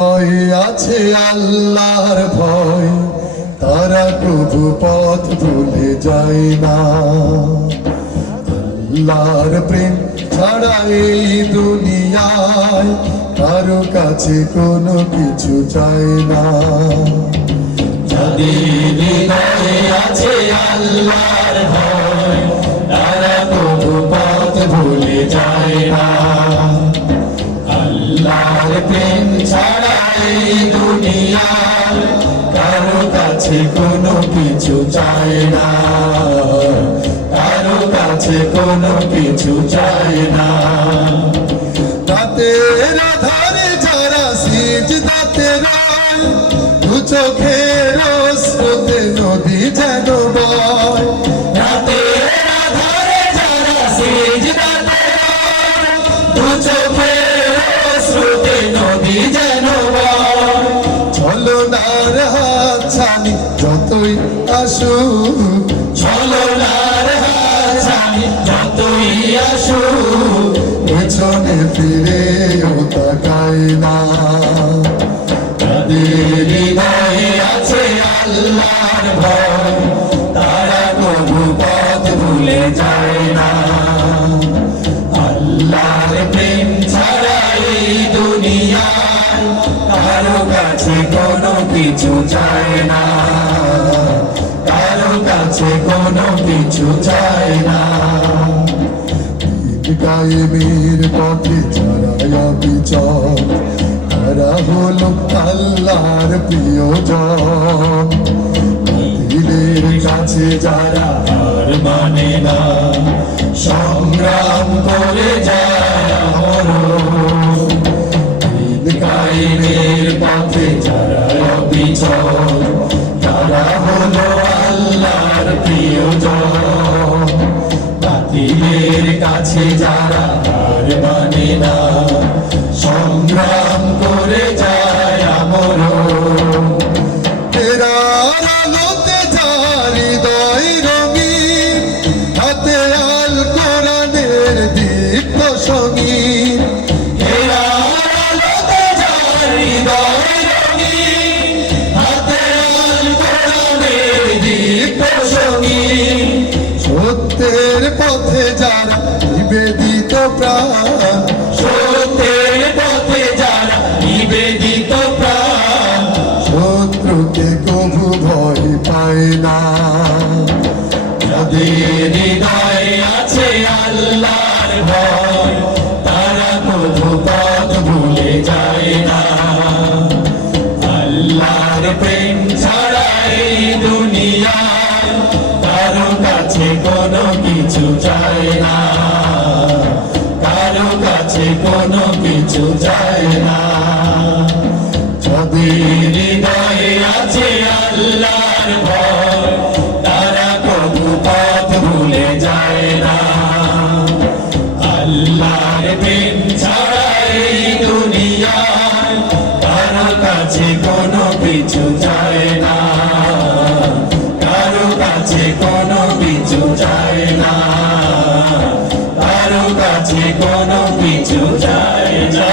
আছে আল্লাহর ভয়, তারা প্রভু পথ ভুলে যায় না। আল্লাহর প্রেম ছাড়া এই দুনিয়ায় কারো কাছে কোনো কিছু চায় না। যাদের হৃদয়ে আছে আল্লাহর ভয়, তারা প্রভু পথ ভুলে যায় না। আল্লাহর প্রেম ছাড়া এই দুনিয়ায় কারো কাছে কোনো কিছু চায় না, কারো কাছে কোনো কিছু চায় না। রাতের আধারে যারা সিজদাতে রয়, দু চোখের স্রোতে নদী যেন বয়। রাতের আধারে যারা সিজদাতে রয়, দু চোখের স্রোতে নদী যেন বয়। ছলনার হাতছানি যতই আসুক, ছলনার হাতছানি যতই আসুক, পেছনে ফিরেও তাকায় না। যাদের হৃদয়ে আছে আল্লাহর ভয়, তারা প্রভু পথ ভুলে যায় না। আল্লাহর প্রেম ছাড়া এই দুনিয়ায় কারো কাছে কোনো কিছু চায় না, কারো কাছে কোনো কিছু চায় না। কায়েমের পথে যারা বিচল, তারা হলো আল্লাহর প্রিয়জন। বাতিলের কাছে যারা হার মানে না, সংগ্রাম করে যায় মরণ। দিন কায়েমের পথে যারা অবিচল, তারা হলো আল্লাহর প্রিয়জন। বাতিলের কাছে যারা হার মানে না, সংগ্রাম করে যায় মরণ। তেরার আলোতে যার হৃদয় রঙিন, হাতে আল কোরআনের দীপ্ত সঙ্গীত। হেরার আলোতে যার হৃদয় রঙিন, হাতে আল কোরআনের দীপ্ত সঙ্গীন। সত্যের পথে যারা নিবেদিত প্রাণ, সত্যের পথে যারা নিবেদিত প্রাণ, শত্রুকে কভু ভয় পায় না। যাদের হৃদয়ে আছে আল্লাহর ভয়, তারা প্রভু পথ ভুলে যায় না। আল্লাহর প্রেম ছাড়া এই দুনিয়ায় কারো কাছে কোনো কিছু চায় না, কারো কাছে কোনো কিছু চায় না। যাদের হৃদয়ে আছে আল্লাহর ভয়, তারা প্রভু পথ ভুলে যায় না। আল্লাহর প্রেম ছাড়া এই দুনিয়ায় কারো কাছে কোনো কিছু চায় না, কারো কাছে কোনো কিছু চায় না, কারো কাছে কোনো কিছু চায় না।